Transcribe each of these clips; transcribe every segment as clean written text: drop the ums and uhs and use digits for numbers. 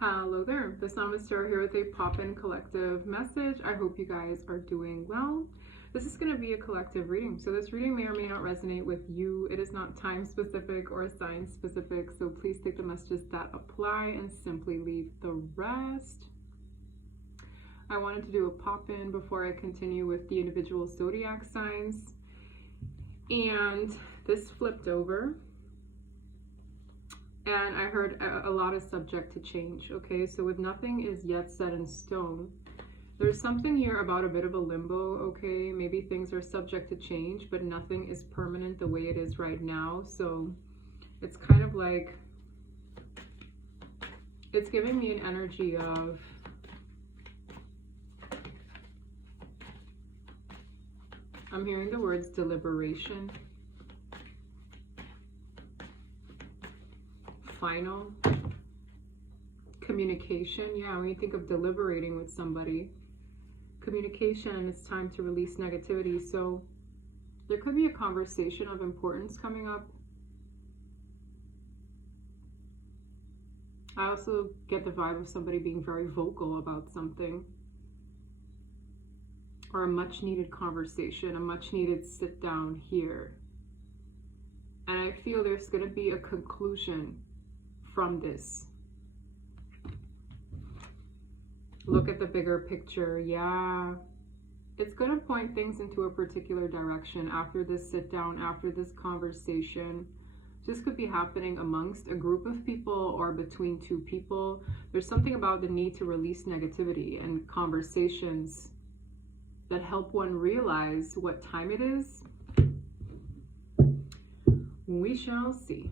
Hello there, the Psalmist Tarot here with a pop-in collective message. I hope you guys are doing well. This is going to be a collective reading, so this reading may or may not resonate with you. It is not time specific or sign specific, so please take the messages that apply and simply leave the rest. I wanted to do a pop-in before I continue with the individual zodiac signs, and this flipped over. And I heard a lot is subject to change, okay? So with nothing is yet set in stone, there's something here about a bit of a limbo, okay? Maybe things are subject to change, but nothing is permanent the way it is right now. So it's kind of like, it's giving me an energy of, I'm hearing the words deliberation, final, communication. Yeah, when you think of deliberating with somebody, communication, and it's time to release negativity. So there could be a conversation of importance coming up. I also get the vibe of somebody being very vocal about something, or a much needed conversation, a much needed sit down here. And I feel there's going to be a conclusion from this. Look at the bigger picture. Yeah, it's going to point things into a particular direction after this sit down, after this conversation. This could be happening amongst a group of people or between two people. There's something about the need to release negativity and conversations that help one realize what time it is. We shall see.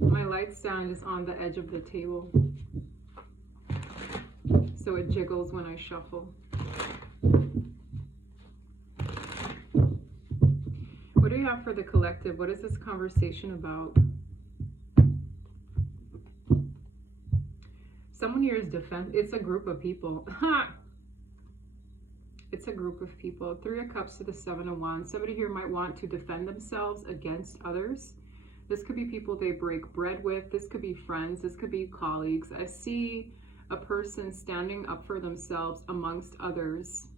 My light stand is on the edge of the table, so it jiggles when I shuffle. What do you have for the collective? What is this conversation about? Someone here is defense. It's a group of people. It's a group of people. 3 of Cups to the 7 of Wands. Somebody here might want to defend themselves against others. This could be people they break bread with. This could be friends. This could be colleagues. I see a person standing up for themselves amongst others,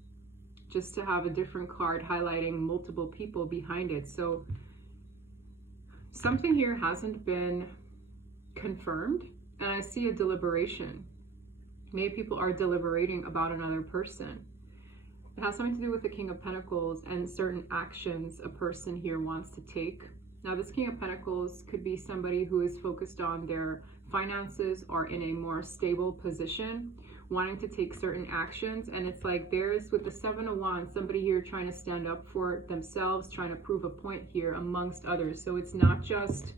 just to have a different card highlighting multiple people behind it. So something here hasn't been confirmed, and I see a deliberation. Maybe people are deliberating about another person. It has something to do with the King of Pentacles and certain actions a person here wants to take. Now, this King of Pentacles could be somebody who is focused on their finances or in a more stable position, wanting to take certain actions. And it's like there's, with the 7 of Wands, somebody here trying to stand up for themselves, trying to prove a point here amongst others. So it's not just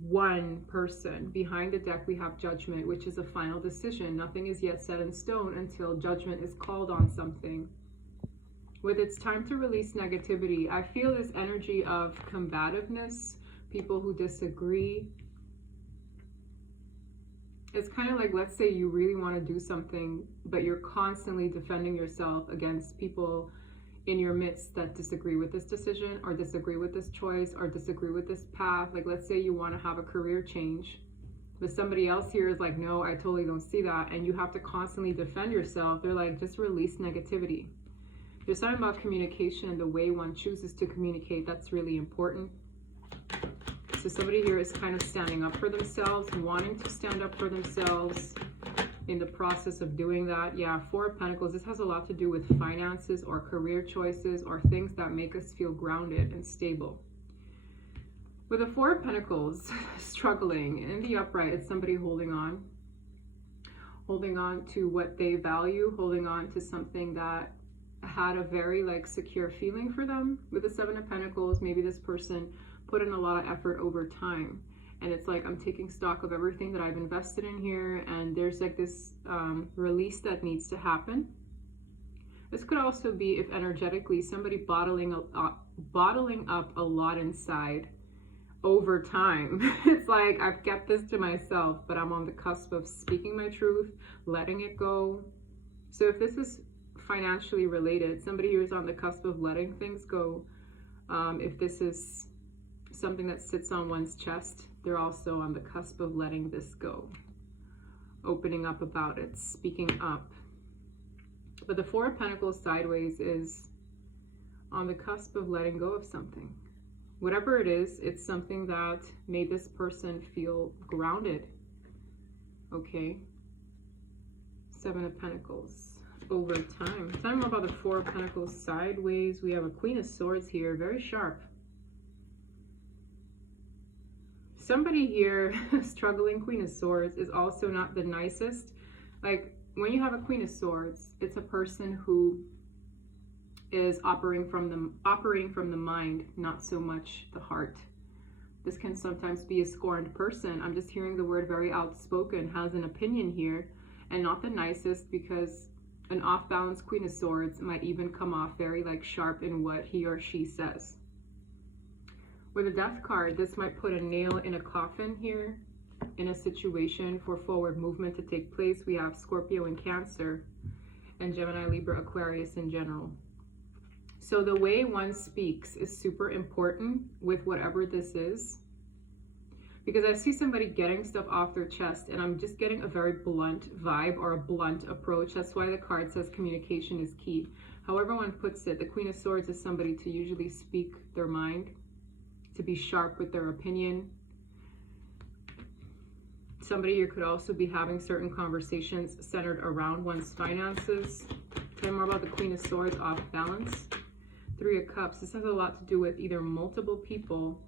one person. Behind the deck, we have Judgment, which is a final decision. Nothing is yet set in stone until judgment is called on something. With it's time to release negativity, I feel this energy of combativeness, people who disagree. It's kind of like, let's say you really want to do something, but you're constantly defending yourself against people in your midst that disagree with this decision, or disagree with this choice, or disagree with this path. Like, let's say you want to have a career change, but somebody else here is like, no, I totally don't see that. And you have to constantly defend yourself. They're like, just release negativity. There's something about communication and the way one chooses to communicate that's really important. So somebody here is kind of standing up for themselves, wanting to stand up for themselves in the process of doing that. Yeah, 4 of Pentacles. This has a lot to do with finances or career choices or things that make us feel grounded and stable. With the 4 of Pentacles, struggling in the upright, it's somebody holding on to what they value, holding on to something that had a very like secure feeling for them. With the 7 of Pentacles, maybe this person put in a lot of effort over time, and it's like, I'm taking stock of everything that I've invested in here, and there's like this release that needs to happen. This could also be, if energetically, somebody bottling up a lot inside over time. It's like, I've kept this to myself, but I'm on the cusp of speaking my truth, letting it go, So if this is financially related, somebody here is on the cusp of letting things go. If this is something that sits on one's chest, they're also on the cusp of letting this go, opening up about it, speaking up. But the Four of Pentacles sideways is on the cusp of letting go of something. Whatever it is, it's something that made this person feel grounded. Okay. Seven of Pentacles. Over time. Tell me about the Four of Pentacles sideways. We have a Queen of Swords here, very sharp. Somebody here, struggling Queen of Swords, is also not the nicest. Like, when you have a Queen of Swords, it's a person who is operating from the mind, not so much the heart. This can sometimes be a scorned person. I'm just hearing the word very outspoken, has an opinion here, and not the nicest, because an off-balance Queen of Swords might even come off very like sharp in what he or she says. With a Death card, this might put a nail in a coffin here in a situation for forward movement to take place. We have Scorpio and Cancer, and Gemini, Libra, Aquarius in general. So the way one speaks is super important with whatever this is, because I see somebody getting stuff off their chest, and I'm just getting a very blunt vibe or a blunt approach. That's why the card says communication is key. However one puts it, the Queen of Swords is somebody to usually speak their mind, to be sharp with their opinion. Somebody here could also be having certain conversations centered around one's finances. Tell me more about the Queen of Swords off balance. Three of Cups. This has a lot to do with either multiple people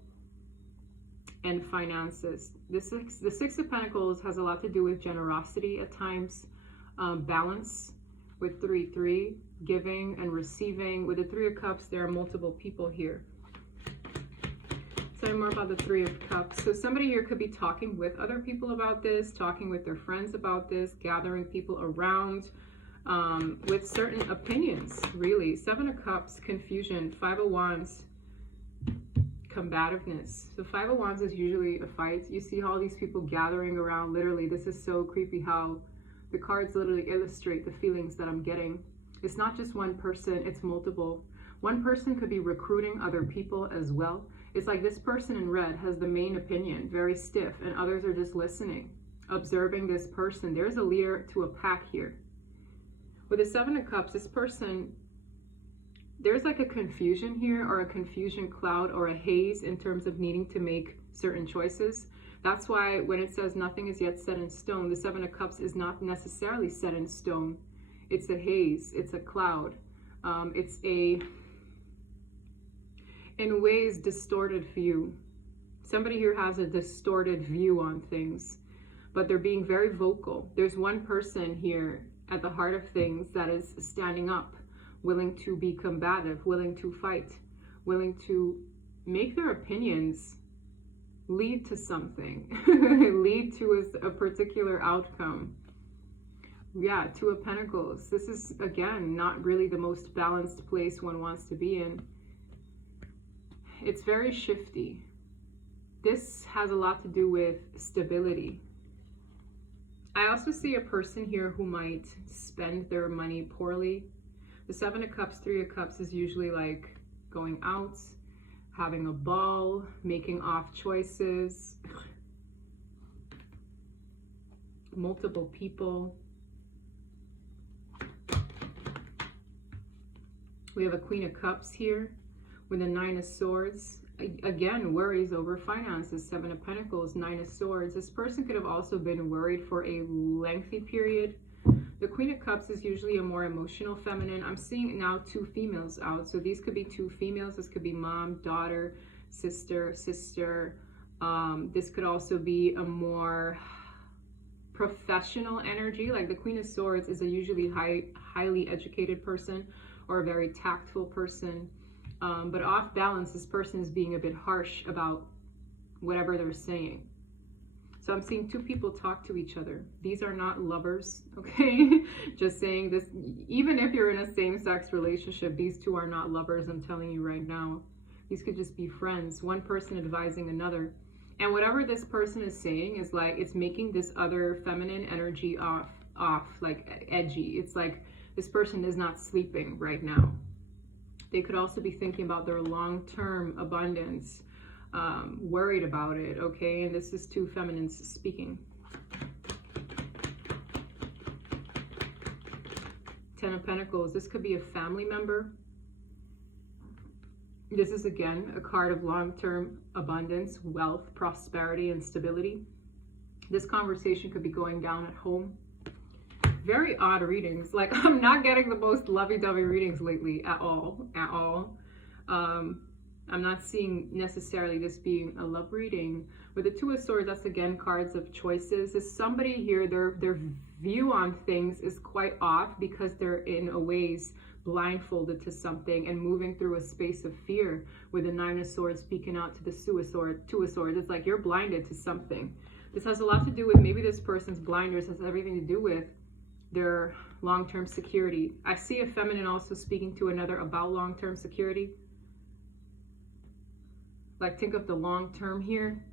and finances. The Six of Pentacles has a lot to do with generosity at times, balance with 3-3, giving and receiving. With the Three of Cups, there are multiple people here. Tell me more about the Three of Cups. So somebody here could be talking with other people about this, talking with their friends about this, gathering people around with certain opinions, really. Seven of Cups, confusion. Five of Wands, combativeness. So Five of Wands is usually a fight. You see all these people gathering around. Literally, this is so creepy how the cards literally illustrate the feelings that I'm getting. It's not just one person, it's multiple. One person could be recruiting other people as well. It's like this person in red has the main opinion, very stiff, and others are just listening, observing this person. There's a leader to a pack here. With the Seven of Cups, this person, there's like a confusion here, or a confusion cloud, or a haze in terms of needing to make certain choices. That's why when it says nothing is yet set in stone, the Seven of Cups is not necessarily set in stone. It's a haze, it's a cloud. It's a, in ways, distorted view. Somebody here has a distorted view on things, but they're being very vocal. There's one person here at the heart of things that is standing up, willing to be combative, willing to fight, willing to make their opinions lead to something, lead to a particular outcome. Yeah, Two of Pentacles. This is, again, not really the most balanced place one wants to be in. It's very shifty. This has a lot to do with stability. I also see a person here who might spend their money poorly. The Seven of Cups, Three of Cups is usually like going out, having a ball, making off choices, multiple people. We have a Queen of Cups here with a Nine of Swords. Again, worries over finances. Seven of Pentacles, Nine of Swords. This person could have also been worried for a lengthy period. The Queen of Cups is usually a more emotional feminine. I'm seeing now two females out. So these could be two females. This could be mom, daughter, sister. This could also be a more professional energy. Like the Queen of Swords is a usually highly educated person or a very tactful person. But off balance, this person is being a bit harsh about whatever they're saying. So I'm seeing two people talk to each other. These are not lovers, okay? Just saying this, even if you're in a same-sex relationship, these two are not lovers, I'm telling you right now. These could just be friends, one person advising another. And whatever this person is saying is like, it's making this other feminine energy off, like edgy. It's like This person is not sleeping right now. They could also be thinking about their long-term abundance, worried about it, okay? And this is two feminines speaking. Ten of Pentacles. This could be a family member. This is, again, a card of long-term abundance, wealth, prosperity, and stability. This conversation could be going down at home. Very odd readings. Like, I'm not getting the most lovey-dovey readings lately at all. I'm not seeing necessarily this being a love reading. With the Two of Swords, that's again cards of choices. Is somebody here, their view on things is quite off because they're in a ways blindfolded to something and moving through a space of fear. With the Nine of Swords speaking out to the Two of Swords, it's like you're blinded to something. This has a lot to do with, maybe this person's blinders has everything to do with their long-term security. I see a feminine also speaking to another about long-term security. Like, think of the long term here.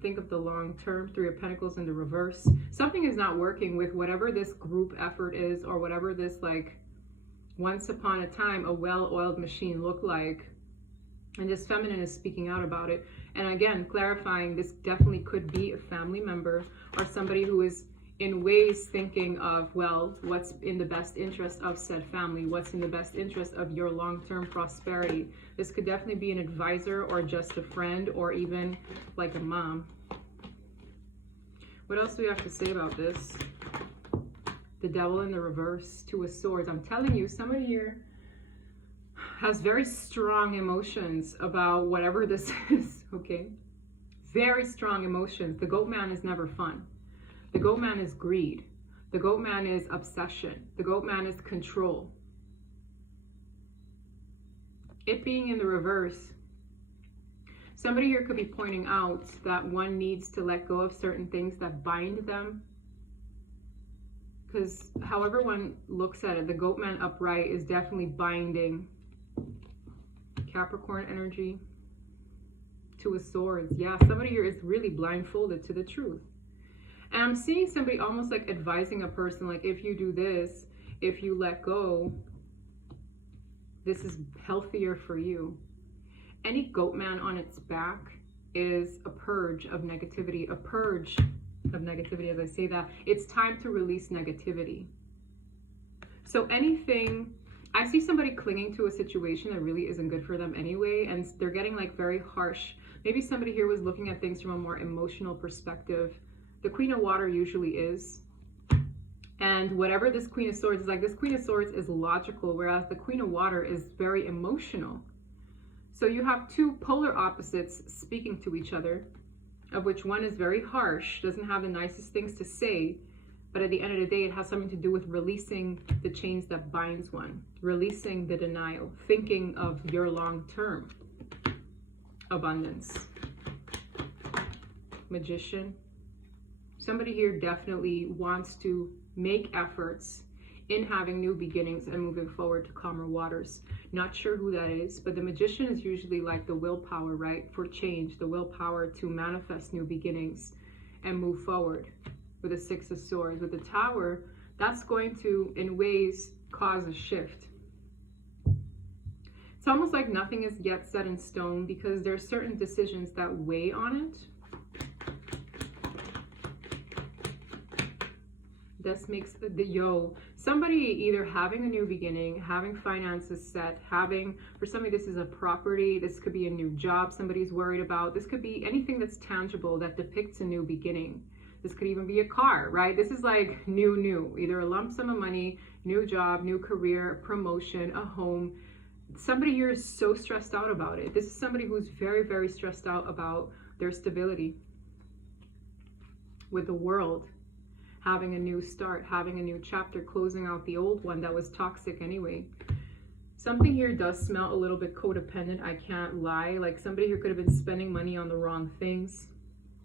Think of the long term. Three of Pentacles in the reverse. Something is not working with whatever this group effort is, or whatever this, like, once upon a time a well-oiled machine looked like. And this feminine is speaking out about it. And again, clarifying, this definitely could be a family member or somebody who is in ways thinking of, well, what's in the best interest of said family? What's in the best interest of your long-term prosperity? This could definitely be an advisor or just a friend or even like a mom. What else do we have to say about this? The Devil in the reverse, Two of Swords. I'm telling you, somebody here has very strong emotions about whatever this is, okay? Very strong emotions. The Goat Man is never fun. The Goat Man is greed. The Goat Man is obsession. The Goat Man is control. It being in the reverse, somebody here could be pointing out that one needs to let go of certain things that bind them. Because however one looks at it, the Goat Man upright is definitely binding. Capricorn energy. Two of Swords. Yeah, somebody here is really blindfolded to the truth. And I'm seeing somebody almost like advising a person, like, if you do this, if you let go, this is healthier for you. Any Goat Man on its back is a purge of negativity, a purge of negativity. As I say that, it's time to release negativity. So anything, I see somebody clinging to a situation that really isn't good for them anyway, and they're getting like very harsh. Maybe somebody here was looking at things from a more emotional perspective. The Queen of Water usually is. And whatever this Queen of Swords is like, this Queen of Swords is logical, whereas the Queen of Water is very emotional. So you have two polar opposites speaking to each other, of which one is very harsh, doesn't have the nicest things to say, but at the end of the day, it has something to do with releasing the chains that binds one, releasing the denial, thinking of your long-term abundance. Magician. Somebody here definitely wants to make efforts in having new beginnings and moving forward to calmer waters. Not sure who that is, but the Magician is usually like the willpower, right? For change, the willpower to manifest new beginnings and move forward. With the Six of Swords, with the Tower, that's going to, in ways, cause a shift. It's almost like nothing is yet set in stone because there are certain decisions that weigh on it. This makes somebody either having a new beginning, having finances set, having, for somebody this is a property, this could be a new job somebody's worried about, this could be anything that's tangible that depicts a new beginning. This could even be a car, right? This is like new, either a lump sum of money, new job, new career, promotion, a home. Somebody here is so stressed out about it. This is somebody who's very, very stressed out about their stability with the world. Having a new start, having a new chapter, closing out the old one that was toxic anyway. Something here does smell a little bit codependent, I can't lie. Like somebody here could have been spending money on the wrong things.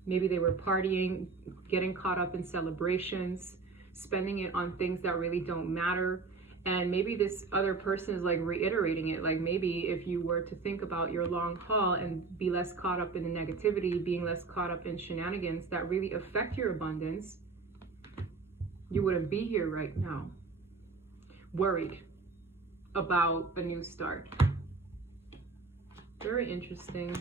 Maybe they were partying, getting caught up in celebrations, spending it on things that really don't matter. And maybe this other person is like reiterating it. Like maybe if you were to think about your long haul and be less caught up in the negativity, being less caught up in shenanigans that really affect your abundance, you wouldn't be here right now. worried about a new start. Very interesting.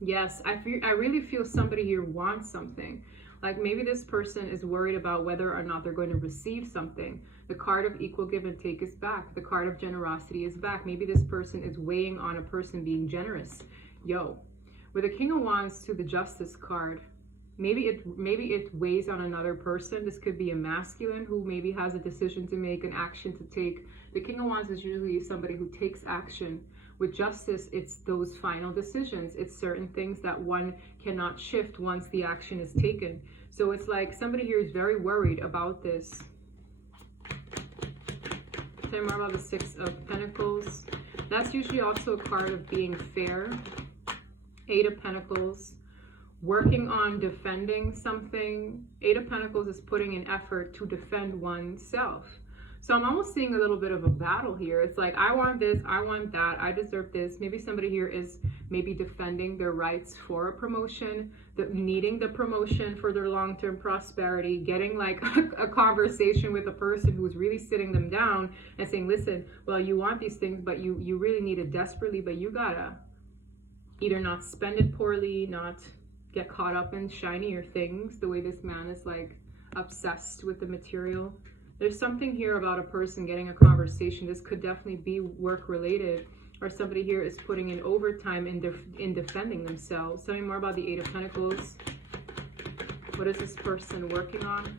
Yes, I really feel somebody here wants something. Like maybe this person is worried about whether or not they're going to receive something. The card of equal give and take is back. The card of generosity is back. Maybe this person is weighing on a person being generous. Yo, with the King of Wands to the Justice card, maybe it weighs on another person. This could be a masculine who maybe has a decision to make, an action to take. The King of Wands is usually somebody who takes action. With Justice, it's those final decisions. It's certain things that one cannot shift once the action is taken. So it's like somebody here is very worried about this. Tell me more about the Six of Pentacles. That's usually also a card of being fair. Eight of Pentacles. Working on defending something. Eight of Pentacles is putting an effort to defend oneself. So I'm almost seeing a little bit of a battle here. It's like, I want this, I want that, I deserve this. Maybe somebody here is maybe defending their rights for a promotion, needing the promotion for their long-term prosperity, getting like a conversation with a person who's really sitting them down and saying, listen, well, you want these things, but you really need it desperately, but you gotta either not spend it poorly, not get caught up in shinier things, the way this man is like obsessed with the material. There's something here about a person getting a conversation. This could definitely be work related, or somebody here is putting in overtime in defending themselves. Tell me more about the Eight of Pentacles. What is this person working on?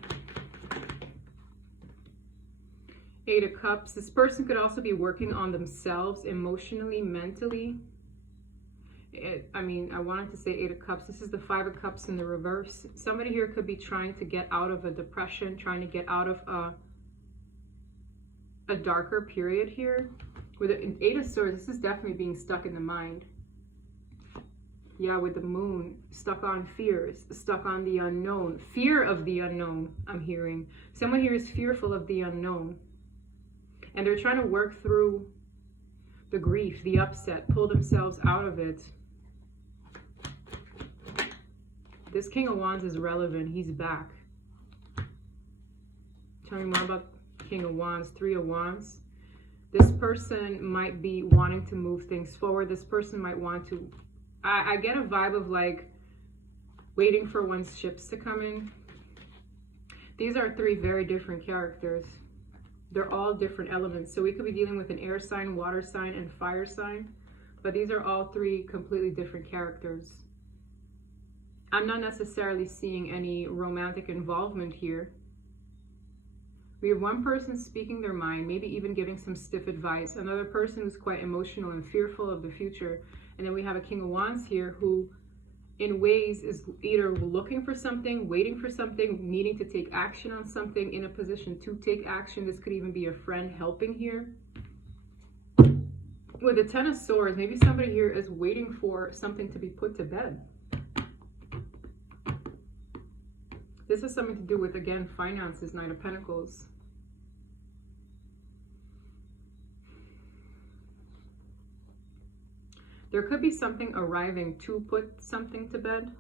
Eight of Cups. This person could also be working on themselves emotionally, mentally. I wanted to say Eight of Cups. This is the Five of Cups in the reverse. Somebody here could be trying to get out of a depression, trying to get out of a darker period here. With an Eight of Swords, this is definitely being stuck in the mind. Yeah, with the Moon, stuck on fears, stuck on the unknown. Fear of the unknown, I'm hearing. Someone here is fearful of the unknown. And they're trying to work through the grief, the upset, pull themselves out of it. This King of Wands is relevant. He's back. Tell me more about King of Wands. Three of Wands. This person might be wanting to move things forward. This person might want to... I get a vibe of like waiting for one's ships to come in. These are three very different characters. They're all different elements. So we could be dealing with an air sign, water sign, and fire sign. But these are all three completely different characters. I'm not necessarily seeing any romantic involvement here. We have one person speaking their mind, maybe even giving some stiff advice. Another person who's quite emotional and fearful of the future. And then we have a King of Wands here who, in ways, is either looking for something, waiting for something, needing to take action on something, in a position to take action. This could even be a friend helping here. With the Ten of Swords, maybe somebody here is waiting for something to be put to bed. This has something to do with, again, finances, Knight of Pentacles. There could be something arriving to put something to bed.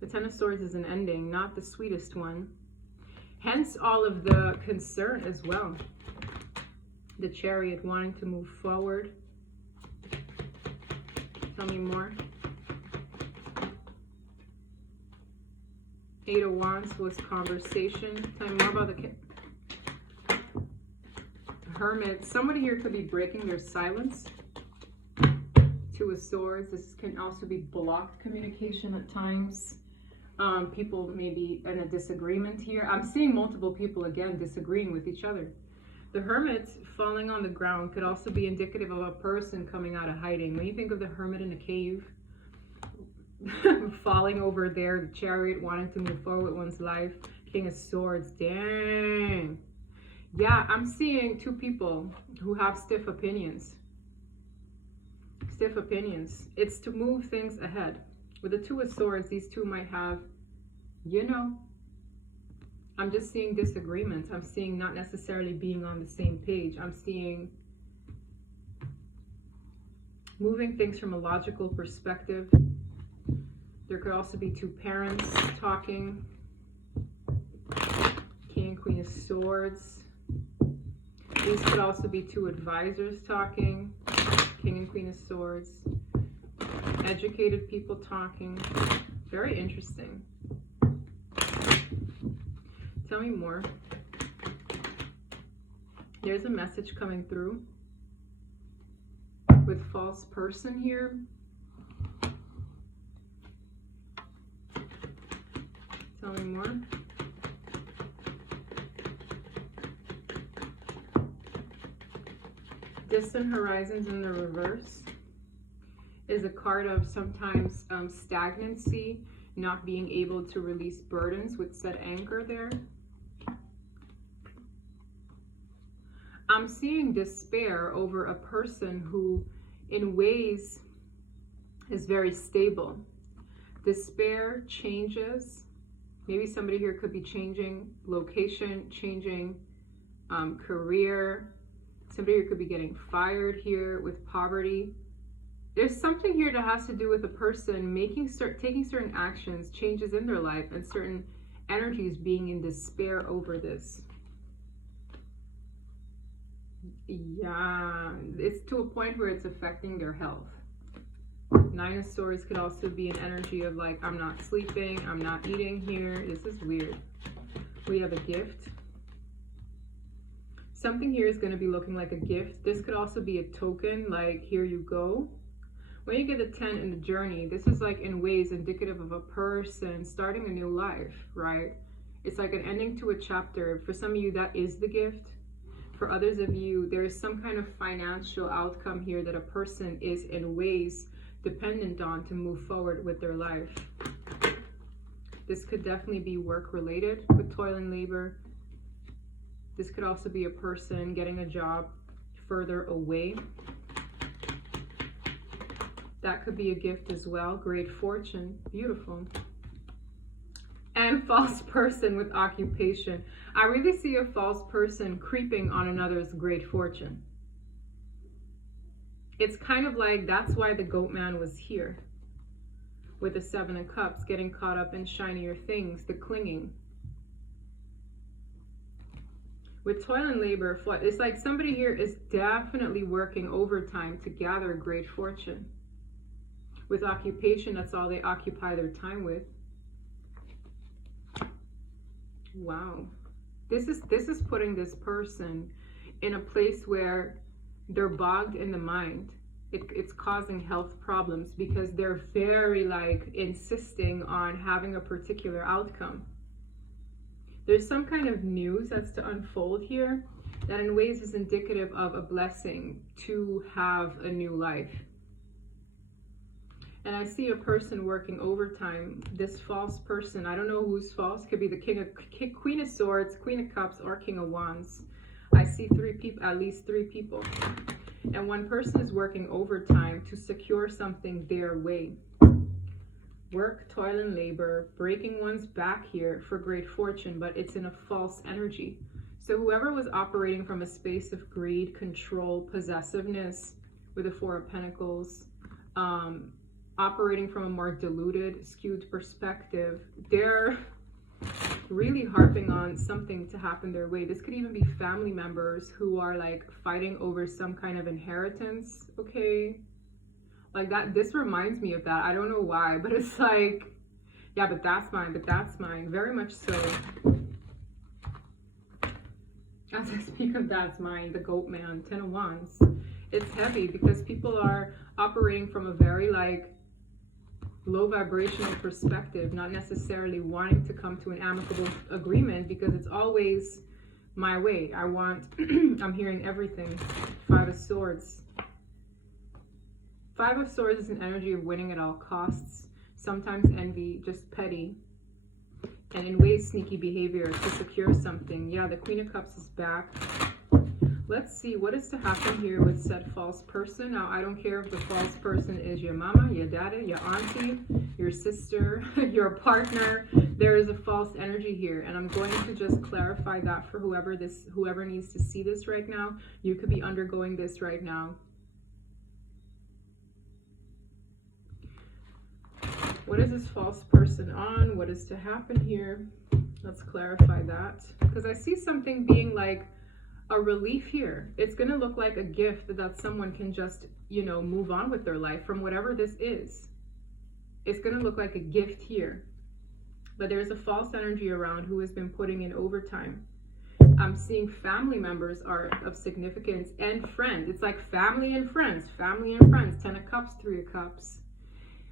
The Ten of Swords is an ending, not the sweetest one. Hence all of the concern as well. The Chariot wanting to move forward. Tell me more. Eight of Wands was conversation. Tell me more about the Hermit. Somebody here could be breaking their silence. Two of Swords. This can also be blocked communication at times. People may be in a disagreement here. I'm seeing multiple people, again, disagreeing with each other. The Hermit falling on the ground could also be indicative of a person coming out of hiding. When you think of the Hermit in a cave, falling over there, the Chariot wanting to move forward with one's life, King of Swords, dang. Yeah, I'm seeing two people who have stiff opinions. Stiff opinions. It's to move things ahead. With the Two of Swords, these two might have, you know, I'm just seeing disagreements. I'm seeing not necessarily being on the same page. I'm seeing moving things from a logical perspective. There could also be two parents talking. Queen of Swords. These could also be two advisors talking. King and Queen of Swords. Educated people talking. Very interesting. Tell me more. There's a message coming through with false person here. Tell me more. Distant horizons in the reverse is a card of sometimes stagnancy, not being able to release burdens with said anchor there. I'm seeing despair over a person who in ways is very stable. Despair changes. Maybe somebody here could be changing location, changing career. Somebody here could be getting fired here with poverty. There's something here that has to do with a person taking certain actions, changes in their life, and certain energies being in despair over this. Yeah, it's to a point where it's affecting their health. Nine of Swords could also be an energy of like, I'm not sleeping, I'm not eating here. This is weird. We have a gift. Something here is going to be looking like a gift. This could also be a token, like, here you go. When you get a 10 in the journey, this is like in ways indicative of a person starting a new life, right? It's like an ending to a chapter. For some of you, that is the gift. For others of you, there's some kind of financial outcome here that a person is in ways dependent on to move forward with their life. This could definitely be work related with toil and labor. This could also be a person getting a job further away. That could be a gift as well. Great fortune. Beautiful. And false person with occupation. I really see a false person creeping on another's great fortune. It's kind of like that's why the goat man was here. With the 7 of Cups, getting caught up in shinier things, the clinging. With toil and labor, it's like somebody here is definitely working overtime to gather great fortune. With occupation, that's all they occupy their time with. Wow. This is putting this person in a place where they're bogged in the mind. It's causing health problems because they're very like insisting on having a particular outcome. There's some kind of news that's to unfold here that in ways is indicative of a blessing to have a new life. And I see a person working overtime. This false person, I don't know who's false, could be the Queen of Swords, Queen of Cups, or King of Wands. I see 3 people, at least 3 people. And one person is working overtime to secure something their way. Work, toil, and labor, breaking one's back here for great fortune, but it's in a false energy. So whoever was operating from a space of greed, control, possessiveness with the 4 of Pentacles, operating from a more diluted, skewed perspective, they're really harping on something to happen their way. This could even be family members who are like fighting over some kind of inheritance, okay? Like that, this reminds me of that. I don't know why, but it's like, yeah, but that's mine, very much so. As I speak of that's mine, the goat man, 10 of Wands. It's heavy because people are operating from a very like low vibrational perspective, not necessarily wanting to come to an amicable agreement because it's always my way. I want, I'm hearing everything. 5 of Swords. 5 of Swords is an energy of winning at all costs. Sometimes envy, just petty. And in ways, sneaky behavior to secure something. Yeah, the Queen of Cups is back. Let's see what is to happen here with said false person. Now, I don't care if the false person is your mama, your daddy, your auntie, your sister, your partner. There is a false energy here, and I'm going to just clarify that for whoever needs to see this right now. You could be undergoing this right now. What is this false person on? What is to happen here? Let's clarify that. Because I see something being like a relief here. It's going to look like a gift that someone can just, you know, move on with their life from whatever this is. It's going to look like a gift here. But there's a false energy around who has been putting in overtime. I'm seeing family members are of significance and friends. It's like family and friends, family and friends. 10 of Cups, 3 of Cups.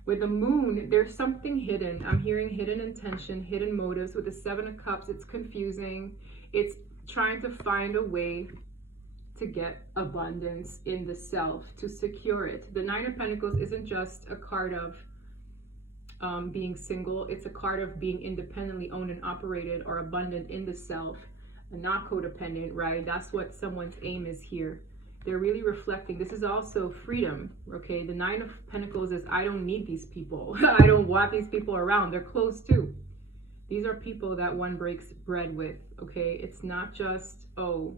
With the moon, there's something hidden. I'm hearing hidden intention, hidden motives. With the 7 of Cups, it's confusing. It's trying to find a way to get abundance in the self, to secure it. The 9 of Pentacles isn't just a card of being single. It's a card of being independently owned and operated or abundant in the self and not codependent, right? That's what someone's aim is here. They're really reflecting. This is also freedom, okay? The 9 of Pentacles is, I don't need these people. I don't want these people around. They're close too. These are people that one breaks bread with, okay? It's not just, oh,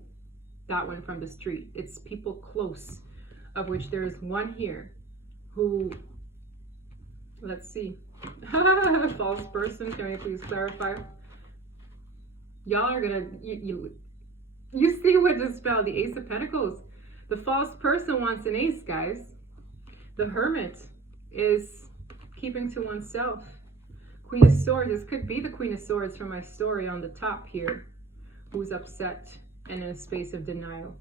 that one from the street. It's people close, of which there is one here who, let's see. False person, can we please clarify? Y'all are gonna, you see what just fell, the Ace of Pentacles. The false person wants an ace, guys. The Hermit is keeping to oneself. Queen of Swords, this could be the Queen of Swords from my story on the top here, who's upset and in a space of denial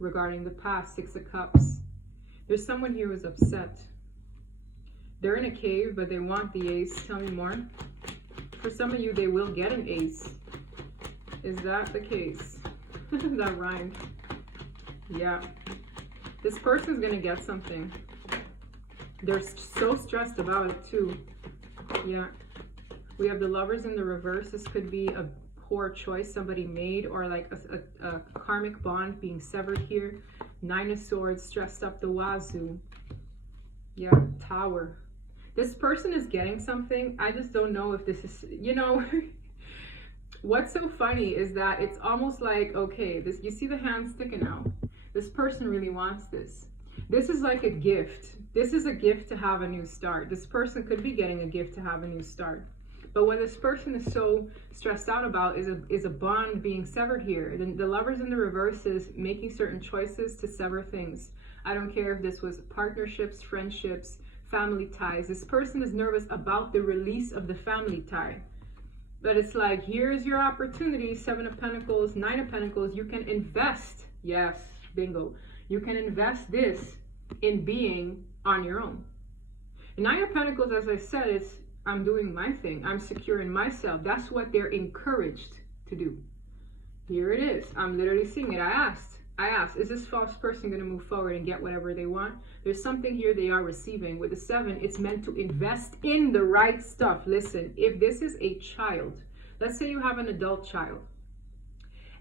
regarding the past. 6 of Cups. There's someone here who's upset. They're in a cave, but they want the ace. Tell me more. For some of you, they will get an ace. Is that the case? That rhymed. Yeah. This person's going to get something. They're so stressed about it, too. Yeah. We have the Lovers in the reverse. This could be a poor choice somebody made, or like a karmic bond being severed here. 9 of Swords, stressed up the wazoo. Yeah, Tower. This person is getting something. I just don't know if this is, you know, what's so funny is that it's almost like, okay, this, you see the hand sticking out. This person really wants this. This is like a gift. This is a gift to have a new start. This person could be getting a gift to have a new start. But what this person is so stressed out about is a bond being severed here. The Lovers in the reverse is making certain choices to sever things. I don't care if this was partnerships, friendships, family ties. This person is nervous about the release of the family tie. But it's like, here's your opportunity. 7 of Pentacles, 9 of Pentacles. You can invest. Yes, bingo. You can invest this in being on your own. 9 of Pentacles, as I said, is I'm doing my thing. I'm securing myself. That's what they're encouraged to do. Here it is. I'm literally seeing it. I asked, is this false person going to move forward and get whatever they want? There's something here they are receiving. With the 7, it's meant to invest in the right stuff. Listen, if this is a child, let's say you have an adult child,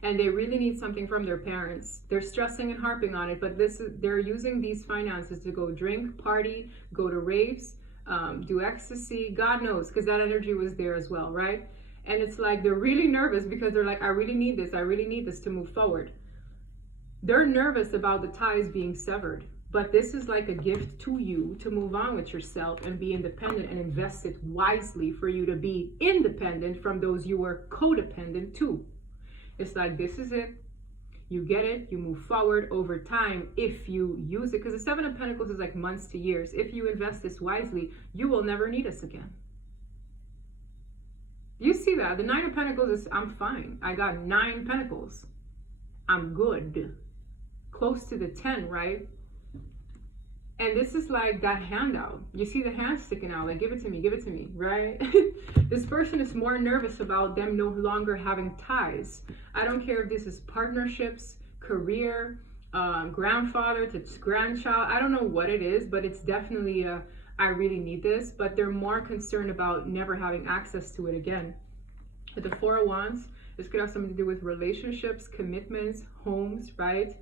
and they really need something from their parents. They're stressing and harping on it, but they're using these finances to go drink, party, go to raves, do ecstasy, God knows, because that energy was there as well, right? And it's like they're really nervous because they're like, I really need this to move forward. They're nervous about the ties being severed, but this is like a gift to you to move on with yourself and be independent and invest it wisely for you to be independent from those you were codependent to. It's like, this is it. You get it. You move forward over time if you use it. Because the 7 of Pentacles is like months to years. If you invest this wisely, you will never need us again. You see that? The 9 of Pentacles is, I'm fine. I got 9 Pentacles. I'm good. Close to the 10, right? And this is like that handout. You see the hand sticking out, like, give it to me, right? This person is more nervous about them no longer having ties. I don't care if this is partnerships, career, grandfather to grandchild. I don't know what it is, but it's definitely a, I really need this. But they're more concerned about never having access to it again. With the 4 of Wands, this could have something to do with relationships, commitments, homes, right?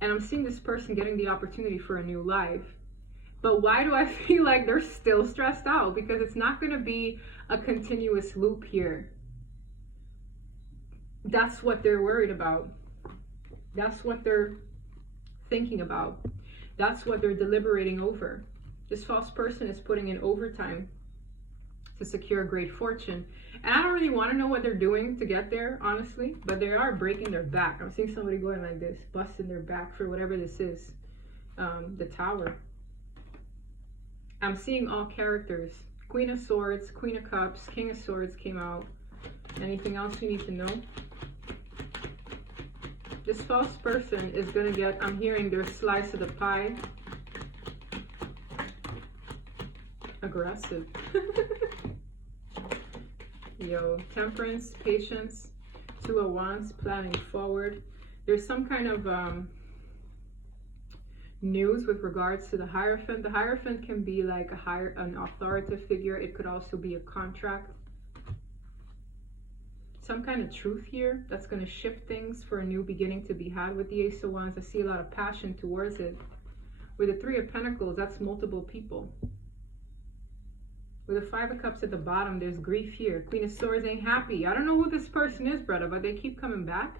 And I'm seeing this person getting the opportunity for a new life. But why do I feel like they're still stressed out? Because it's not going to be a continuous loop here. That's what they're worried about. That's what they're thinking about. That's what they're deliberating over. This false person is putting in overtime to secure great fortune. And I don't really want to know what they're doing to get there, honestly, but they are breaking their back. I'm seeing somebody going like this, busting their back for whatever this is. The Tower. I'm seeing all characters. Queen of Swords, Queen of Cups, King of Swords came out. Anything else you need to know? This false person is going to get, I'm hearing, their slice of the pie. Aggressive. Yo, Temperance, Patience, Two of Wands, planning forward. There's some kind of news with regards to the Hierophant. The Hierophant can be like an authoritative figure. It could also be a contract. Some kind of truth here that's going to shift things for a new beginning to be had with the Ace of Wands. I see a lot of passion towards it. With the Three of Pentacles, that's multiple people. With the Five of Cups at the bottom, there's grief here. Queen of Swords ain't happy. I don't know who this person is, brother, but they keep coming back.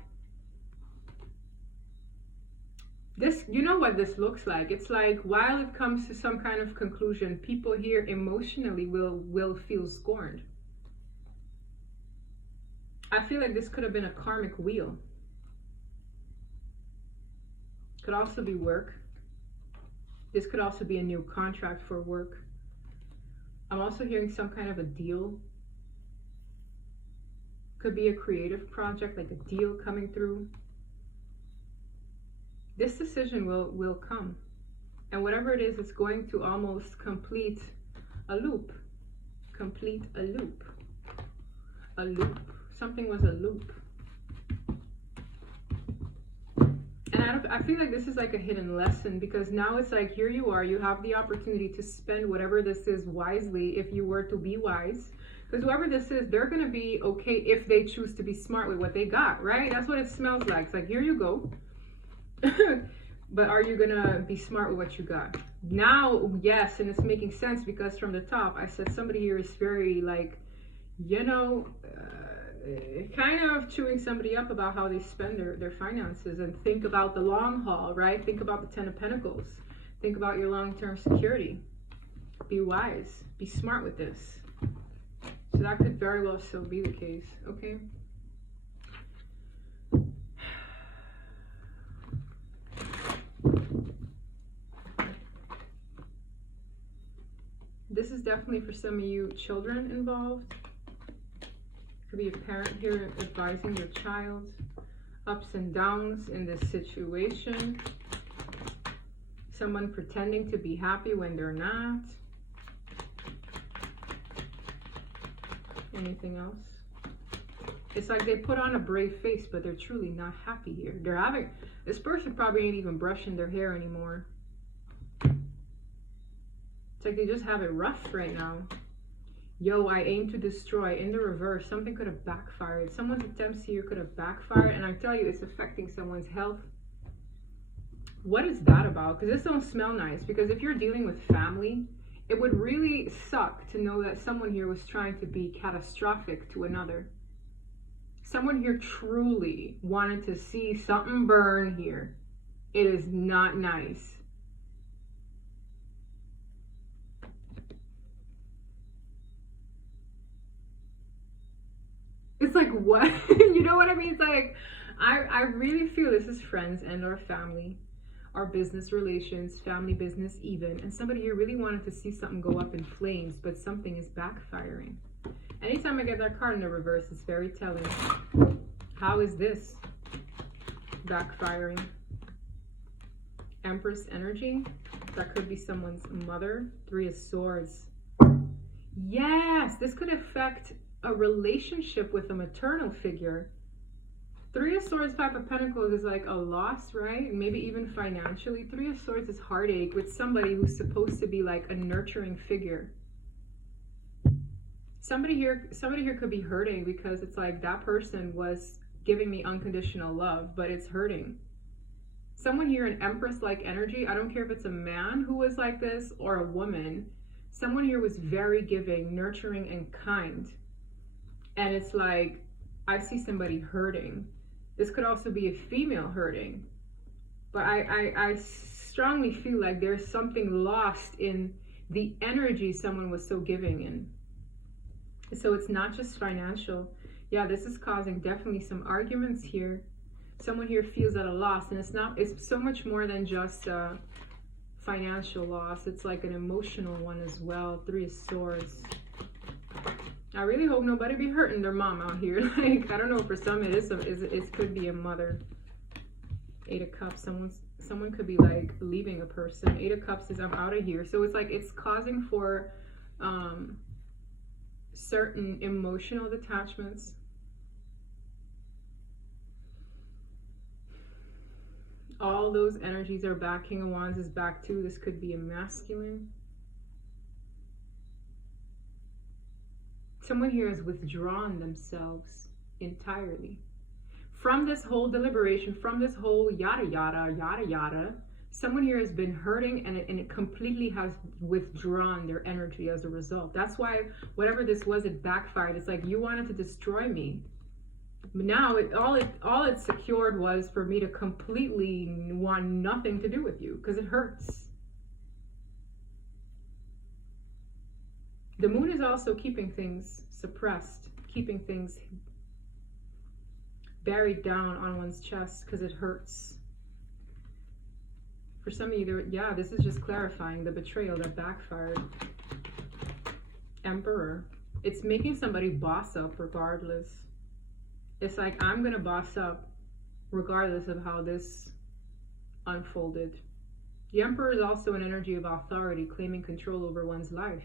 This, you know what this looks like. It's like, while it comes to some kind of conclusion, people here emotionally will feel scorned. I feel like this could have been a karmic wheel. Could also be work. This could also be a new contract for work. I'm also hearing some kind of a deal. Could be a creative project, like a deal coming through. This decision will come. And whatever it is, it's going to almost complete a loop. Complete a loop. A loop. Something was a loop. And I feel like this is like a hidden lesson, because now it's like, here you are, you have the opportunity to spend whatever this is wisely if you were to be wise. Because whoever this is, they're going to be okay if they choose to be smart with what they got, right? That's what it smells like. It's like, here you go. But are you going to be smart with what you got? Now, yes, and it's making sense, because from the top, I said somebody here is very like, you know, kind of chewing somebody up about how they spend their finances, and think about the long haul, right? Think about the Ten of Pentacles. Think about your long-term security. Be wise. Be smart with this. So that could very well still be the case, okay? This is definitely for some of you children involved. Could be a parent here advising their child. Ups and downs in this situation. Someone pretending to be happy when they're not. Anything else? It's like they put on a brave face, but they're truly not happy here. They're having, this person probably ain't even brushing their hair anymore. It's like they just have it rough right now. Yo, I aim to destroy. In the reverse, something could have backfired. Someone's attempts here could have backfired, and I tell you, it's affecting someone's health. What is that about? Because this don't smell nice. Because if you're dealing with family, it would really suck to know that someone here was trying to be catastrophic to another. Someone here truly wanted to see something burn here. It is not nice. It's like, what? You know what I mean? It's like, I really feel this is friends and our family, our business relations, family business even. And somebody here really wanted to see something go up in flames, but something is backfiring. Anytime I get that card in the reverse, it's very telling. How is this backfiring? Empress energy. That could be someone's mother. Three of Swords. Yes, this could affect a relationship with a maternal figure. Three of Swords, Five of Pentacles is like a loss, right? Maybe even financially. Three of Swords is heartache with somebody who's supposed to be like a nurturing figure. Somebody here could be hurting because it's like that person was giving me unconditional love, but it's hurting. Someone here in Empress-like energy, I don't care if it's a man who was like this or a woman, someone here was very giving, nurturing, and kind. And it's like, I see somebody hurting. This could also be a female hurting. But I strongly feel like there's something lost in the energy someone was so giving in. So it's not just financial. Yeah, this is causing definitely some arguments here. Someone here feels at a loss, and it's so much more than just financial loss. It's like an emotional one as well. 3 of Swords. I really hope nobody be hurting their mom out here. Like, I don't know, for some it could be a mother. 8 of Cups, someone could be like leaving a person. 8 of Cups is I'm out of here. So it's like it's causing for certain emotional detachments. All those energies are back. King of Wands is back too. This could be a masculine. Someone here has withdrawn themselves entirely from this whole deliberation, from this whole yada yada yada yada. Someone here has been hurting, and it completely has withdrawn their energy as a result. That's why whatever this was, it backfired. It's like you wanted to destroy me. Now all it secured was for me to completely want nothing to do with you, because it hurts. The moon is also keeping things suppressed, keeping things buried down on one's chest because it hurts. For some of you, yeah, this is just clarifying the betrayal that backfired. Emperor. It's making somebody boss up regardless. It's like, I'm going to boss up regardless of how this unfolded. The Emperor is also an energy of authority, claiming control over one's life.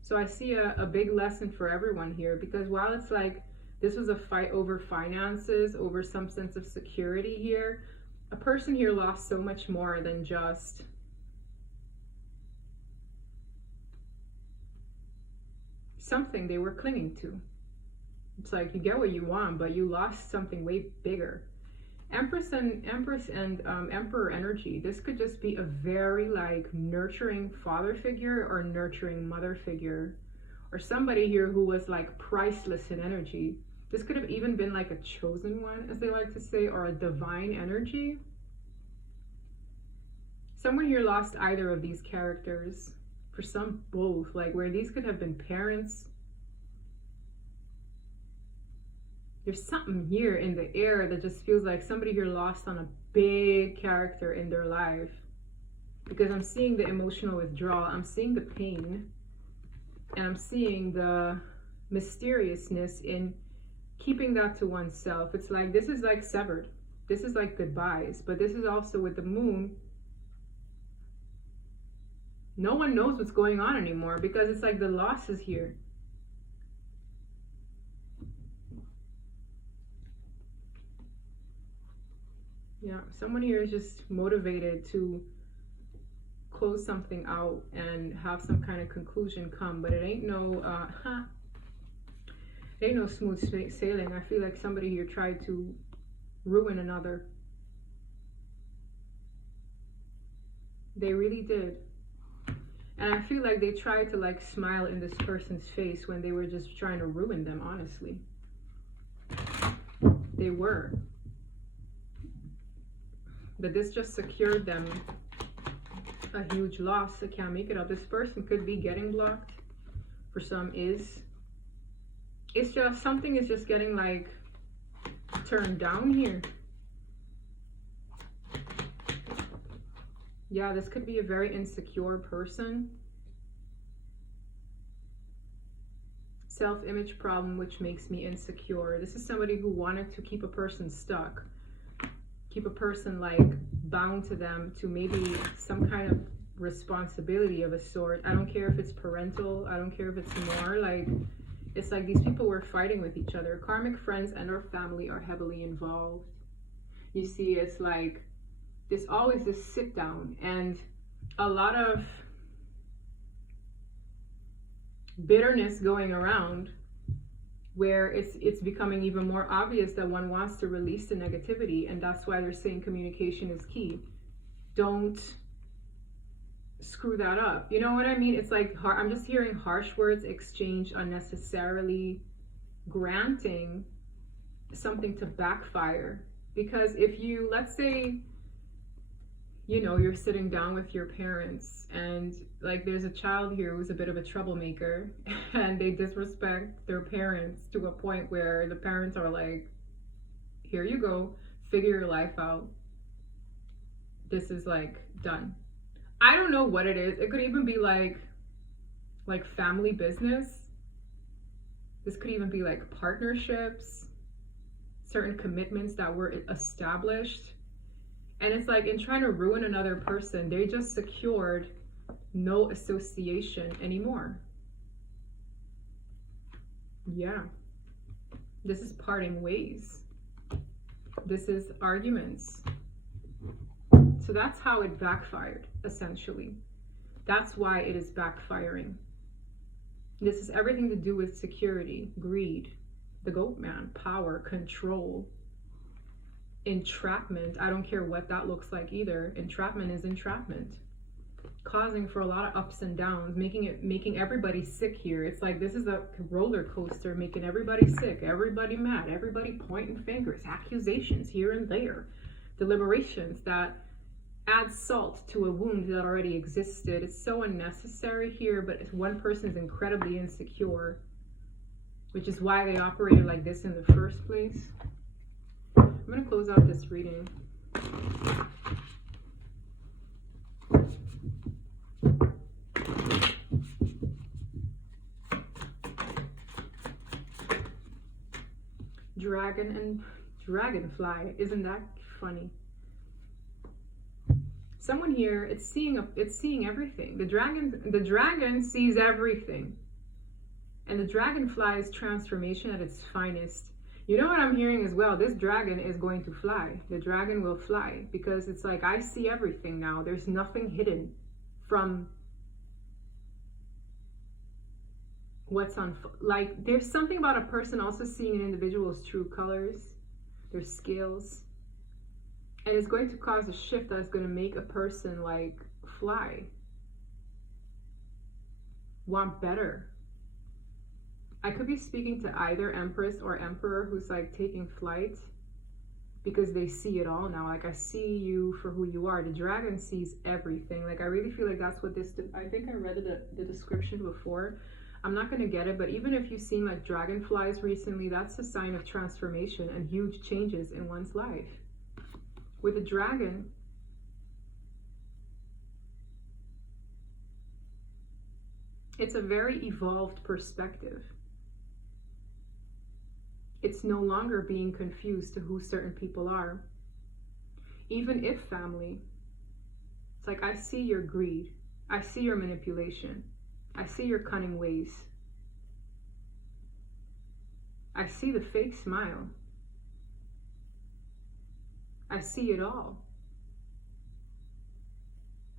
So I see a big lesson for everyone here, because while it's like this was a fight over finances, over some sense of security here, a person here lost so much more than just something they were clinging to. It's like you get what you want, but you lost something way bigger. Empress and Emperor energy. This could just be a very like nurturing father figure or nurturing mother figure, or somebody here who was like priceless in energy. This could have even been like a chosen one, as they like to say, or a divine energy. Someone here lost either of these characters. For some, both, like where these could have been parents. There's something here in the air that just feels like somebody here lost on a big character in their life. Because I'm seeing the emotional withdrawal, I'm seeing the pain, and I'm seeing the mysteriousness in keeping that to oneself. It's like this is like severed. This is like goodbyes, but this is also with the moon. No one knows what's going on anymore because it's like the loss is here. Yeah, someone here is just motivated to close something out and have some kind of conclusion come, but it ain't no smooth sailing. I feel like somebody here tried to ruin another. They really did. And I feel like they tried to like smile in this person's face when they were just trying to ruin them, honestly. They were. But this just secured them a huge loss. I can't make it up. This person could be getting blocked. For some is. It's just something is just getting like turned down here. Yeah, this could be a very insecure person. Self-image problem, which makes me insecure. This is somebody who wanted to keep a person stuck. Keep a person like bound to them, to maybe some kind of responsibility of a sort. I don't care if it's parental. I don't care if it's more like, it's like these people were fighting with each other. Karmic friends and or family are heavily involved. You see, it's like there's always this sit down and a lot of bitterness going around, where it's becoming even more obvious that one wants to release the negativity, and that's why they're saying communication is key. Don't screw that up. You know what I mean? It's like I'm just hearing harsh words exchanged unnecessarily, granting something to backfire. Because if you, let's say you're sitting down with your parents, and like there's a child here who's a bit of a troublemaker, and they disrespect their parents to a point where the parents are like, here you go, figure your life out. This is like done. I don't know what it is. It could even be like family business. This could even be like partnerships, certain commitments that were established. And it's like in trying to ruin another person, they just secured no association anymore. Yeah. This is parting ways. This is arguments. So that's how it backfired, essentially. That's why it is backfiring. This is everything to do with security, greed, the goat man, power, control, entrapment. I don't care what that looks like either. Entrapment is entrapment, causing for a lot of ups and downs, making everybody sick here. It's like this is a roller coaster, making everybody sick, everybody mad, everybody pointing fingers, accusations here and there, deliberations that add salt to a wound that already existed. It's so unnecessary here, but if one person is incredibly insecure, which is why they operated like this in the first place. I'm going to close out this reading. Dragon and dragonfly. Isn't that funny? Someone here, it's seeing everything. The dragon sees everything. And the dragonfly's transformation at its finest. You know what I'm hearing as well? This dragon is going to fly. The dragon will fly, because it's like, I see everything now. There's nothing hidden from what's on. Like, there's something about a person also seeing an individual's true colors, their skills. And it's going to cause a shift that's going to make a person like fly, want better. I could be speaking to either Empress or Emperor who's like taking flight because they see it all now. Like, I see you for who you are. The dragon sees everything. Like, I really feel like that's what this, I think I read the description before. I'm not going to get it, but even if you've seen like dragonflies recently, that's a sign of transformation and huge changes in one's life. With a dragon, it's a very evolved perspective. It's no longer being confused to who certain people are. Even if family, it's like, I see your greed. I see your manipulation. I see your cunning ways. I see the fake smile. I see it all.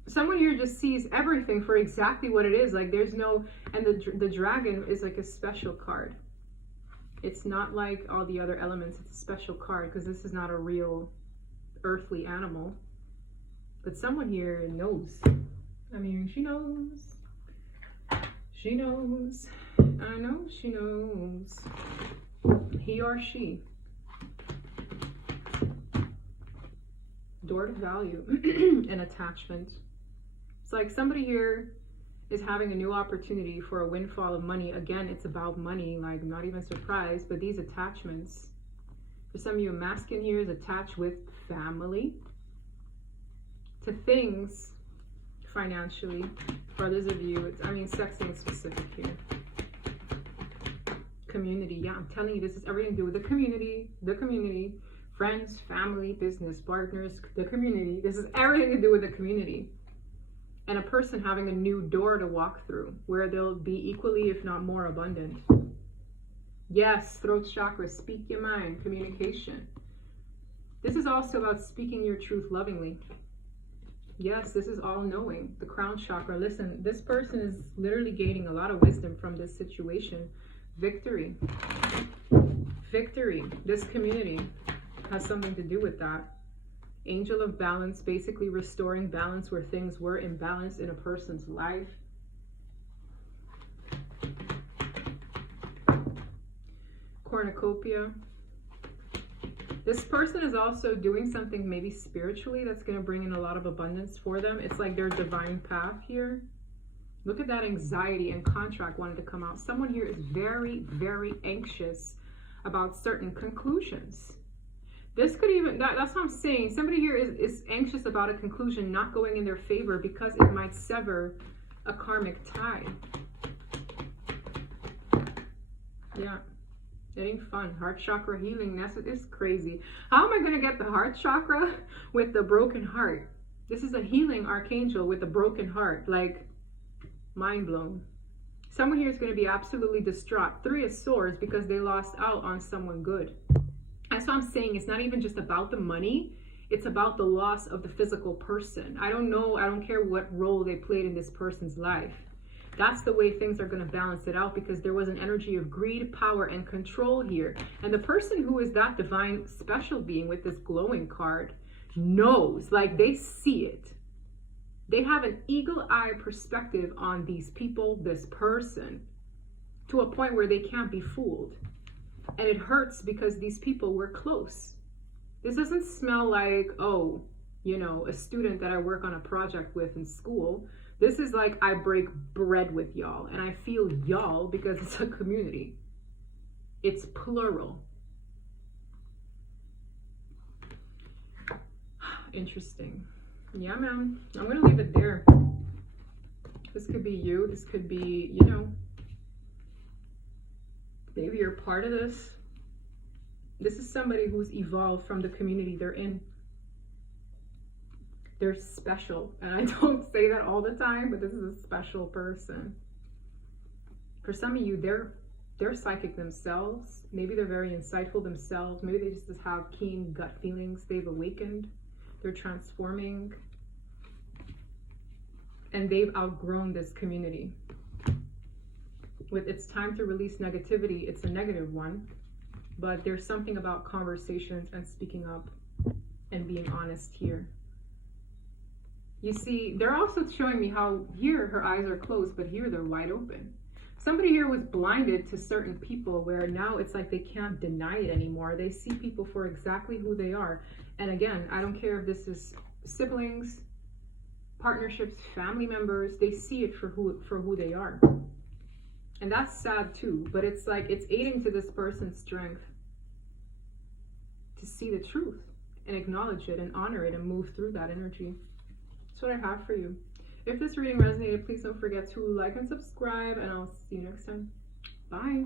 Someone here just sees everything for exactly what it is. Like, there's no, and the dragon is like a special card. It's not like all the other elements. It's a special card because this is not a real earthly animal. But someone here knows. I mean, she knows. She knows. I know she knows. He or she. Door to value and attachment. It's like somebody here is having a new opportunity for a windfall of money. Again, it's about money. Like, I'm not even surprised, but these attachments. For some of you, a masculine here is attached with family, to things financially. For others of you, it's, I mean, sexing specific here. Community. Yeah, I'm telling you, this is everything to do with the community. Friends, family, business partners, the community. This is everything to do with the community. And a person having a new door to walk through where they'll be equally, if not more, abundant. Yes, throat chakra, speak your mind, communication. This is also about speaking your truth lovingly. Yes, this is all knowing. The crown chakra. Listen, this person is literally gaining a lot of wisdom from this situation. Victory. Victory. This community has something to do with that. Angel of balance, basically restoring balance where things were imbalanced in a person's life. Cornucopia. This person is also doing something maybe spiritually that's going to bring in a lot of abundance for them. It's like their divine path here. Look at that anxiety and contract wanted to come out. Someone here is very, very anxious about certain conclusions. This could even, that's what I'm saying. Somebody here is anxious about a conclusion not going in their favor because it might sever a karmic tie. Yeah. It ain't fun. Heart chakra healing, that's it's crazy. How am I going to get the heart chakra with the broken heart? This is a healing archangel with a broken heart. Like, mind blown. Someone here is going to be absolutely distraught. 3 of Swords because they lost out on someone good. That's what I'm saying. It's not even just about the money. It's about the loss of the physical person. I don't know. I don't care what role they played in this person's life. That's the way things are going to balance it out, because there was an energy of greed, power, and control here. And the person who is that divine special being with this glowing card knows, like they see it. They have an eagle-eye perspective on these people, this person, to a point where they can't be fooled. And it hurts because these people were close. This doesn't smell like, oh, you know, a student that I work on a project with in school. This is like I break bread with y'all, and I feel y'all because it's a community. It's plural. Interesting. Yeah, man. I'm going to leave it there. This could be you. This could be, you know, maybe you're part of this. This is somebody who's evolved from the community they're in. They're special, and I don't say that all the time, but this is a special person. For some of you, they're psychic themselves. Maybe they're very insightful themselves. Maybe they just have keen gut feelings. They've awakened. They're transforming, and they've outgrown this community. With it's time to release negativity, it's a negative one, but there's something about conversations and speaking up and being honest here. You see, they're also showing me how here her eyes are closed, but here they're wide open. Somebody here was blinded to certain people where now it's like they can't deny it anymore. They see people for exactly who they are. And again, I don't care if this is siblings, partnerships, family members, they see it for who they are. And that's sad too, but it's like it's aiding to this person's strength to see the truth and acknowledge it and honor it and move through that energy. That's what I have for you. If this reading resonated, please don't forget to like and subscribe, and I'll see you next time. Bye.